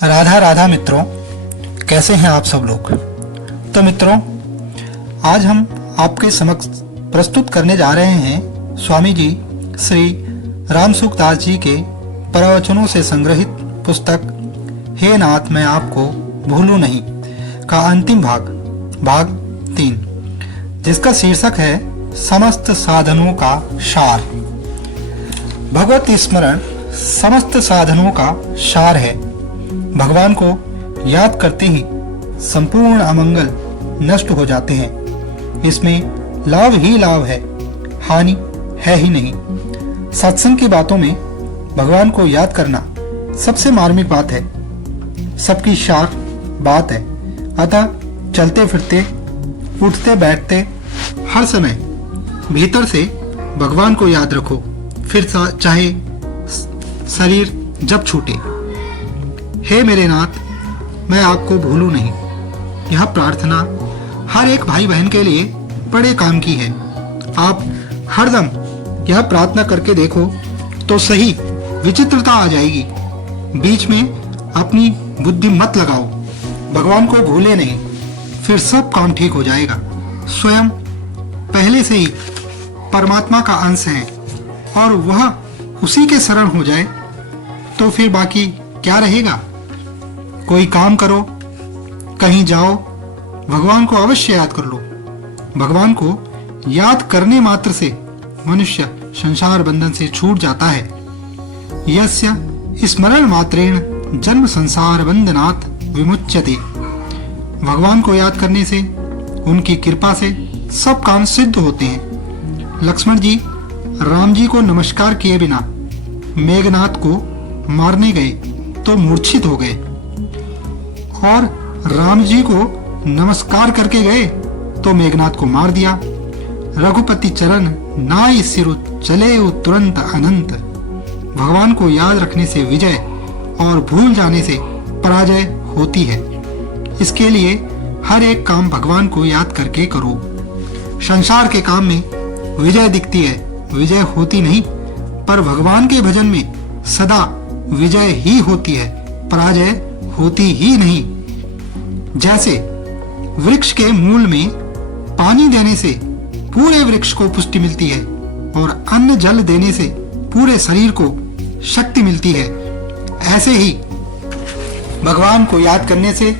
राधा राधा मित्रों, कैसे हैं आप सब लोग। तो मित्रों, आज हम आपके समक्ष प्रस्तुत करने जा रहे हैं स्वामी जी श्री रामसुखदास जी के प्रवचनों से संग्रहित पुस्तक हे नाथ मैं आपको भूलूं नहीं का अंतिम भाग 3, जिसका शीर्षक है समस्त साधनों का सार। भगवत स्मरण समस्त साधनों का सार है। भगवान को याद करते ही संपूर्ण अमंगल नष्ट हो जाते हैं। इसमें लाभ ही लाभ है, हानि है ही नहीं। सत्संग की बातों में भगवान को याद करना सबसे मार्मिक बात है, सबकी सार बात है। अतः चलते फिरते, उठते बैठते हर समय भीतर से भगवान को याद रखो, फिर चाहे शरीर जब छूटे। हे मेरे नाथ मैं आपको भूलूं नहीं, यह प्रार्थना हर एक भाई बहन के लिए बड़े काम की है। आप हरदम यह प्रार्थना करके देखो तो सही विचित्रता आ जाएगी। बीच में अपनी बुद्धि मत लगाओ, भगवान को भूले नहीं, फिर सब काम ठीक हो जाएगा। स्वयं पहले से ही परमात्मा का अंश है और वह उसी के शरण हो जाए तो फिर बाकी क्या रहेगा। कोई काम करो, कहीं जाओ, भगवान को अवश्य याद कर लो। भगवान को याद करने मात्र से मनुष्य संसार बंधन से छूट जाता है। यस्य स्मरण मात्रेण जन्म संसार बंधनात् विमुच्यते। भगवान को याद करने से, उनकी कृपा से सब काम सिद्ध होते हैं। लक्ष्मण जी राम जी को नमस्कार किए बिना मेघनाथ को मारने गए तो मूर्छित हो गए, और राम जी को नमस्कार करके गए तो मेघनाथ को मार दिया। रघुपति चरण नाई सिरु चले तुरंत अनंत। भगवान को याद रखने से विजय और भूल जाने से पराजय होती है। इसके लिए हर एक काम भगवान को याद करके करो। संसार के काम में विजय दिखती है, विजय होती नहीं, पर भगवान के भजन में सदा विजय ही होती है, पराजय होती ही नहीं। जैसे वृक्ष के मूल में पानी देने से पूरे वृक्ष को पुष्टि मिलती है और अन्न जल देने से पूरे शरीर को शक्ति मिलती है, ऐसे ही भगवान को याद करने से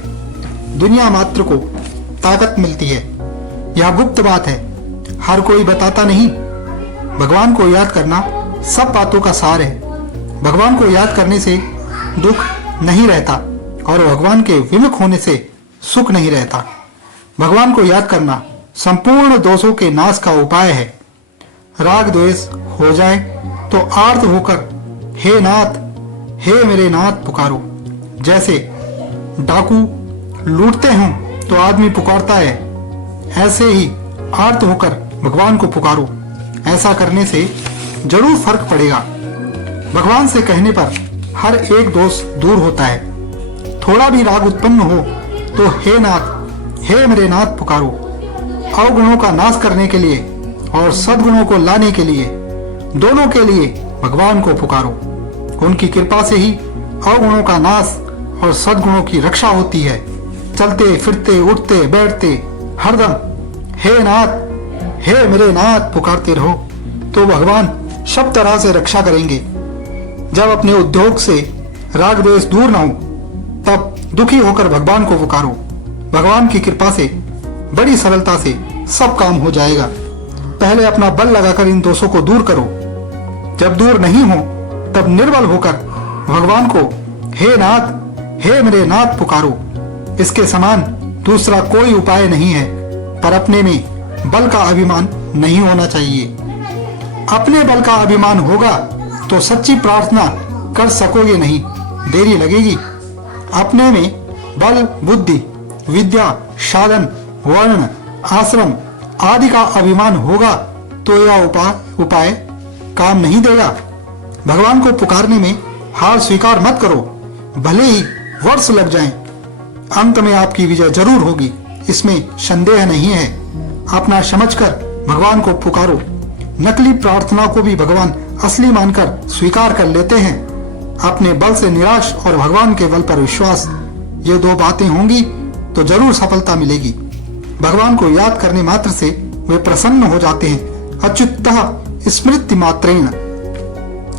दुनिया मात्र को ताकत मिलती है। यह गुप्त बात है, हर कोई बताता नहीं। भगवान को याद करना सब बातों का सार है। भगवान को याद करने से दुख नहीं रहता और भगवान के विमुख होने से सुख नहीं रहता। भगवान को याद करना संपूर्ण दोषों के नाश का उपाय है। राग द्वेष हो जाए तो आर्त होकर हे नाथ, हे मेरे नाथ पुकारो। जैसे डाकू लूटते हों तो आदमी पुकारता है, ऐसे ही आर्त होकर भगवान को पुकारो। ऐसा करने से जरूर फर्क पड़ेगा। भगवान से कहने पर हर एक दोष दूर होता है। थोड़ा भी राग उत्पन्न हो तो हे नाथ, हे मेरे नाथ पुकारो। अवगुणों का नाश करने के लिए और सद्गुणों को लाने के लिए, दोनों के लिए भगवान को पुकारो। उनकी कृपा से ही अवगुणों का नाश और सद्गुणों की रक्षा होती है। चलते फिरते, उठते बैठते हरदम हे नाथ, हे मेरे नाथ पुकारते रहो तो भगवान सब तरह से रक्षा करेंगे। जब अपने उद्योग से राग द्वेष दूर ना हो तब दुखी होकर भगवान को पुकारो। भगवान की कृपा से बड़ी सरलता से सब काम हो जाएगा। पहले अपना बल लगाकर इन दोषों को दूर करो। जब दूर नहीं हो तब निर्बल होकर भगवान को हे नाथ, हे मेरे नाथ पुकारो। इसके समान दूसरा कोई उपाय नहीं है, पर अपने में बल का अभिमान नहीं होना चाहिए। अपने बल का अभिमान होगा तो सच्ची प्रार्थना कर सकोगे नहीं, देरी लगेगी। अपने में बल, बुद्धि, विद्या, साधन, वर्ण, आश्रम आदि का अभिमान होगा तो यह उपाय काम नहीं देगा। भगवान को पुकारने में हार स्वीकार मत करो, भले ही वर्ष लग जाएं, अंत में आपकी विजय जरूर होगी, इसमें संदेह नहीं है। अपना समझकर भगवान को पुकारो। नकली प्रार्थना को भी भगवान असली मानकर स्वीकार कर लेते हैं। अपने बल से निराश और भगवान के बल पर विश्वास, ये दो बातें होंगी तो जरूर सफलता मिलेगी। भगवान को याद करने मात्र से वे प्रसन्न हो जाते हैं। अच्युतः स्मृति मात्रेण।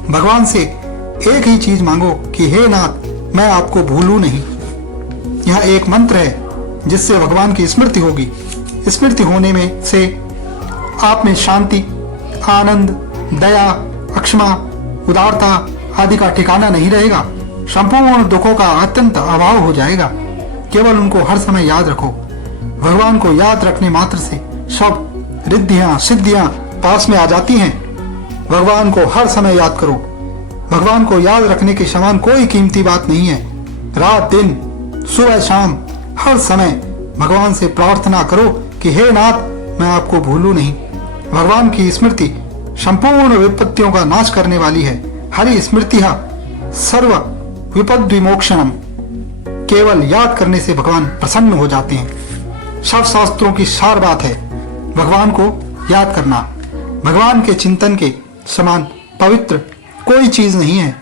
भगवान से एक ही चीज मांगो कि हे नाथ, मैं आपको भूलूं नहीं। यह एक मंत्र है जिससे भगवान की स्मृति होगी। स्मृति होने में से आप में शांति, आनंद, दया, अक्षमा, उदारता आदि का ठिकाना नहीं रहेगा। संपूर्ण दुखों का अत्यंत अभाव हो जाएगा। केवल उनको हर समय याद रखो। भगवान को याद रखने मात्र से सब रिद्धियां सिद्धियां पास में आ जाती हैं। भगवान को हर समय याद करो। भगवान को याद रखने के समान कोई कीमती बात नहीं है। रात दिन, सुबह शाम, हर समय भगवान से प्रार्थना करो कि हे नाथ, मैं आपको भूलूं नहीं। भगवान की स्मृति संपूर्ण विपत्तियों का नाश करने वाली है। हरि स्मृतिः सर्व विपद्विमोक्षणम। केवल याद करने से भगवान प्रसन्न हो जाते हैं। सब शास्त्रों की सार बात है भगवान को याद करना। भगवान के चिंतन के समान पवित्र कोई चीज नहीं है।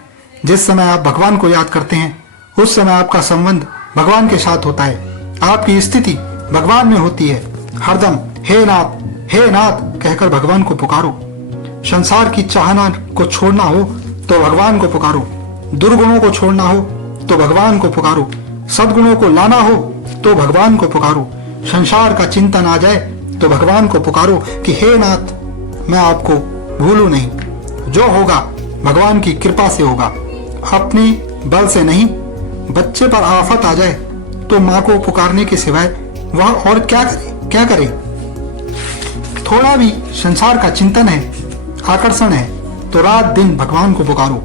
जिस समय आप भगवान को याद करते हैं उस समय आपका संबंध भगवान के साथ होता है। आपकी स्थिति भगवान में होती है। हरदम हे नाथ कहकर भगवान को पुकारो। संसार की चाहना को छोड़ना हो तो भगवान को पुकारो। दुर्गुणों को छोड़ना हो तो भगवान को पुकारो। सद्गुणों को लाना हो तो भगवान को पुकारो। संसार का चिंतन आ जाए तो भगवान को पुकारो कि हे नाथ, मैं आपको भूलूं नहीं। जो होगा भगवान की कृपा से होगा, अपने बल से नहीं। बच्चे पर आफत आ जाए तो माँ को पुकारने के सिवाय वह और क्या करे। थोड़ा भी संसार का चिंतन है, आकर्षण है तो रात दिन भगवान को पुकारो।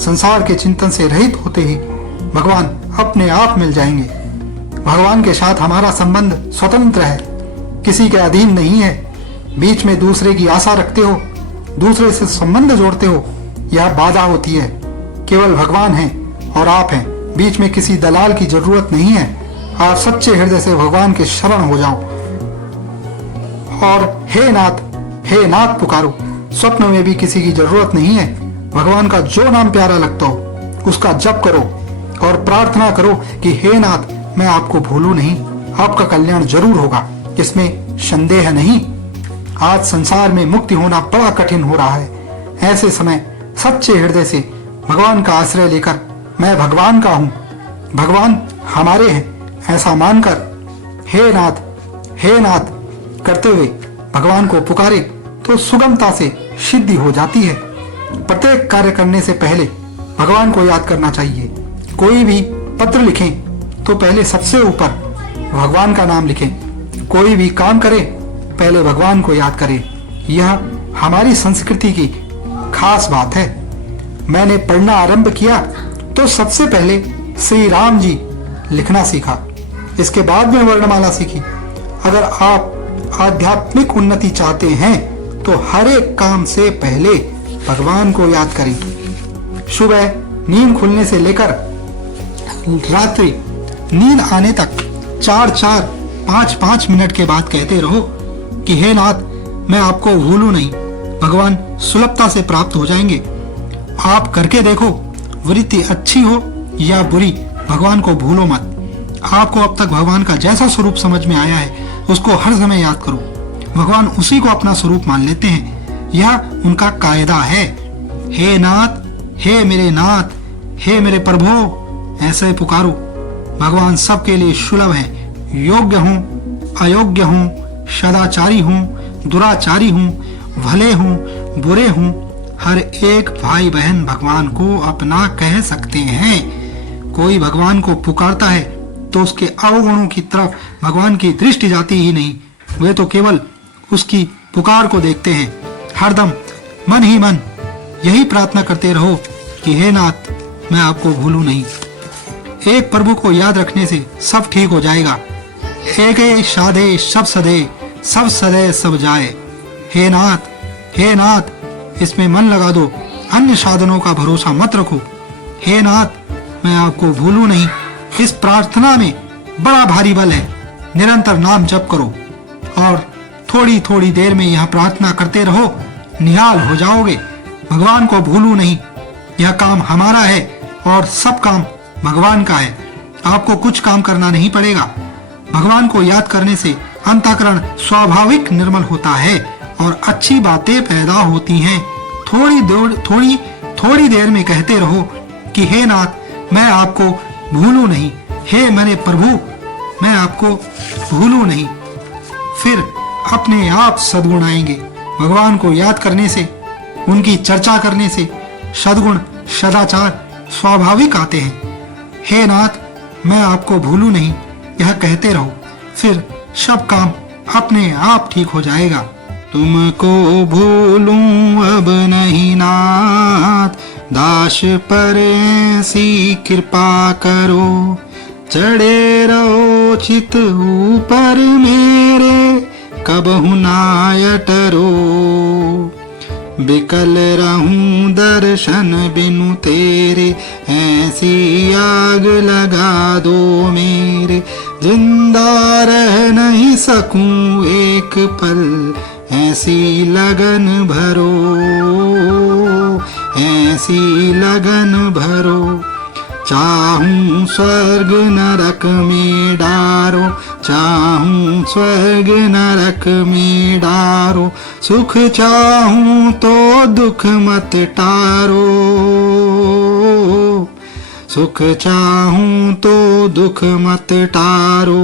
संसार के चिंतन से रहित होते ही भगवान अपने आप मिल जाएंगे। भगवान के साथ हमारा संबंध स्वतंत्र है, किसी के अधीन नहीं है। बीच में दूसरे की आशा रखते हो, दूसरे से संबंध जोड़ते हो, यह बाधा होती है। केवल भगवान है और आप हैं। बीच में किसी दलाल की जरूरत नहीं है। आप सच्चे हृदय से भगवान के शरण हो जाओ और हे नाथ पुकारो। स्वप्न में भी किसी की जरूरत नहीं है। भगवान का जो नाम प्यारा लगता हो उसका जप करो और प्रार्थना करो कि हे नाथ, मैं आपको भूलूं नहीं। आपका कल्याण जरूर होगा, इसमें संदेह नहीं। आज संसार में मुक्ति होना बड़ा कठिन हो रहा है। ऐसे समय सच्चे हृदय से भगवान का आश्रय लेकर मैं भगवान का हूँ, भगवान हमारे हैं, ऐसा मानकर हे नाथ करते हुए भगवान को पुकारे तो सुगमता से सिद्धि हो जाती है। प्रत्येक कार्य करने से पहले भगवान को याद करना चाहिए। कोई भी पत्र लिखें तो पहले सबसे ऊपर भगवान का नाम लिखें। कोई भी काम करें पहले भगवान को याद करें। यह हमारी संस्कृति की खास बात है। मैंने पढ़ना आरंभ किया तो सबसे पहले श्री राम जी लिखना सीखा, इसके बाद में वर्णमाला सीखी। अगर आप आध्यात्मिक उन्नति चाहते हैं तो हर एक काम से पहले भगवान को याद करें। सुबह नींद खुलने से लेकर रात्रि नींद आने तक 4-4, 5-5 मिनट के बाद कहते रहो कि हे नाथ, मैं आपको भूलूं नहीं। भगवान सुलभता से प्राप्त हो जाएंगे। आप करके देखो, वृत्ति अच्छी हो या बुरी, भगवान को भूलो मत। आपको अब तक भगवान का जैसा स्वरूप समझ में आया है उसको हर समय याद करो। भगवान उसी को अपना स्वरूप मान लेते हैं, यह उनका कायदा है। हे नाथ, हे मेरे नाथ, हे मेरे प्रभु, ऐसे पुकारो। भगवान सबके लिए सुलभ है। योग्य हूँ, अयोग्य हूँ, सदाचारी हूँ, दुराचारी हूँ, भले हूँ, बुरे हूँ, हर एक भाई बहन भगवान को अपना कह सकते हैं। कोई भगवान को पुकारता है तो उसके अवगुणों की तरफ भगवान की दृष्टि जाती ही नहीं। वे तो केवल उसकी पुकार को देखते हैं। हरदम मन ही मन यही प्रार्थना करते रहो कि हे नाथ, मैं आपको भूलूं नहीं। एक प्रभु को याद रखने से सब ठीक हो जाएगा। एक साधे सब सदे, सब सदे सब जाए। हे नाथ, इसमें मन लगा दो, अन्य साधनों का भरोसा मत रखो। हे नाथ, मैं आपको भूलूं नहीं। इस प्रार्थना में बड़ा भारी बल है। निरंतर नाम जप करो और थोड़ी थोड़ी देर में यह प्रार्थना करते रहो, निहाल हो जाओगे। भगवान को भूलूं नहीं, यह काम हमारा है, और सब काम भगवान का है। आपको कुछ काम करना नहीं पड़ेगा। भगवान को याद करने से अंतःकरण स्वाभाविक निर्मल होता है और अच्छी बातें पैदा होती हैं। थोड़ी देर में कहते रहो कि हे नाथ, मैं आपको भूलूं नहीं, हे मेरे प्रभु, मैं आपको भूलूं नहीं। फिर अपने आप सद्गुण आएंगे। भगवान को याद करने से, उनकी चर्चा करने से सद्गुण सदाचार स्वाभाविक आते हैं। हे नाथ, मैं आपको भूलूं नहीं, यह कहते रहो, फिर सब काम अपने आप ठीक हो जाएगा। तुमको भूलूं अब नहीं नाथ, दास पर ऐसी कृपा करो। चढ़े रहो चित ऊपर मेरे, कबहु ना अटरो। बिकल रहूं दर्शन बिनु तेरे, ऐसी आग लगा दो मेरे। जिंदा रह नहीं सकूं एक पल, ऐसी लगन भरो, ऐसी लगन भरो। चाहूं स्वर्ग नरक में डारो, चाहूं स्वर्ग नरक में डारो। सुख चाहूं तो दुख मत टारो, सुख चाहूं तो दुख मत टारो।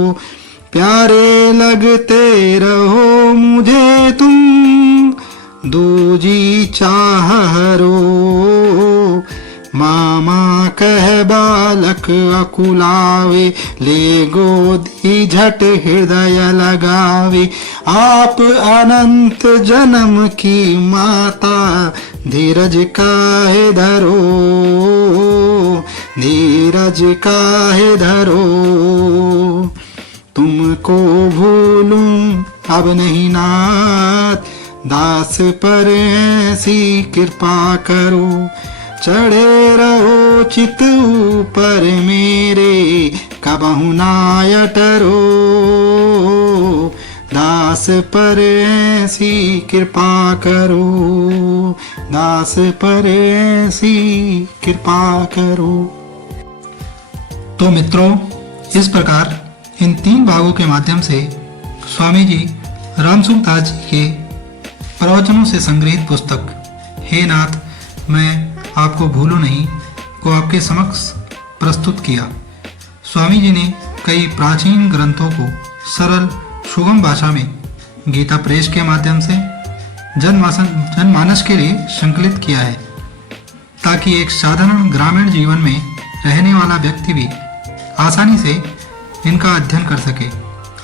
प्यारे लगते रहो मुझे तुम, दूजी चाहरो। मामा कह बालक अकुलावे, ले गोदी झट हृदय लगावे। आप अनंत जन्म की माता, धीरज काहे धरो, धीरज काहे धरो। तुमको भूलूं अब नहीं नाथ, दास पर ऐसी कृपा करो। चढ़े रहो चित ऊपर मेरे, कबहु ना अटरो। दास पर ऐसी कृपा करो, दास पर ऐसी कृपा करो। तो मित्रों, इस प्रकार इन 3 भागों के माध्यम से स्वामी जी रामसुखदास जी के प्रवचनों से संग्रहित पुस्तक हे नाथ, मैं आपको भूलूं नहीं को आपके समक्ष प्रस्तुत किया। स्वामी जी ने कई प्राचीन ग्रंथों को सरल सुगम भाषा में गीता प्रेस के माध्यम से जनमानस के लिए संकलित किया है, ताकि एक साधारण ग्रामीण जीवन में रहने वाला व्यक्ति भी आसानी से इनका अध्ययन कर सके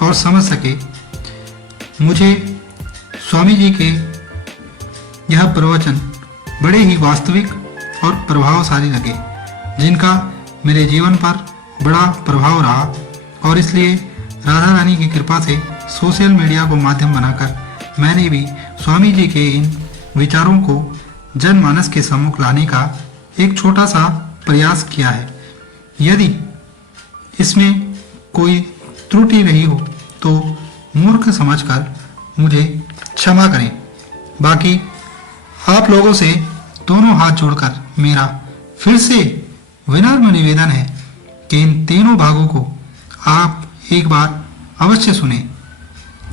और समझ सके। मुझे स्वामी जी के यह प्रवचन बड़े ही वास्तविक और प्रभावशाली लगे, जिनका मेरे जीवन पर बड़ा प्रभाव रहा, और इसलिए राधा रानी की कृपा से सोशल मीडिया को माध्यम बनाकर मैंने भी स्वामी जी के इन विचारों को जनमानस के सम्मुख लाने का एक छोटा सा प्रयास किया है। यदि इसमें कोई त्रुटि रही हो तो मूर्ख समझकर मुझे क्षमा करें। बाकी आप लोगों से दोनों हाथ जोड़कर मेरा फिर से विनम्र निवेदन है कि इन तीनों भागों को आप एक बार अवश्य सुने,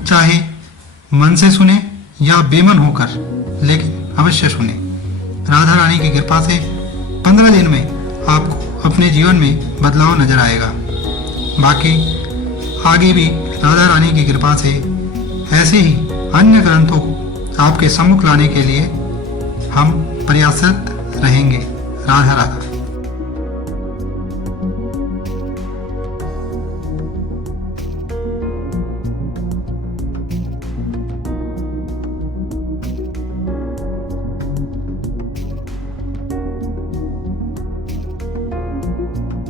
चाहे मन से सुने या बेमन होकर, लेकिन अवश्य सुने। राधा रानी की कृपा से 15 दिन में आपको अपने जीवन में बदलाव नजर आएगा। बाकी आगे भी राधा रानी की कृपा से ऐसे ही अन्य ग्रंथों को आपके सम्मुख लाने के लिए हम प्रयासरत रहेंगे। राधा राधा।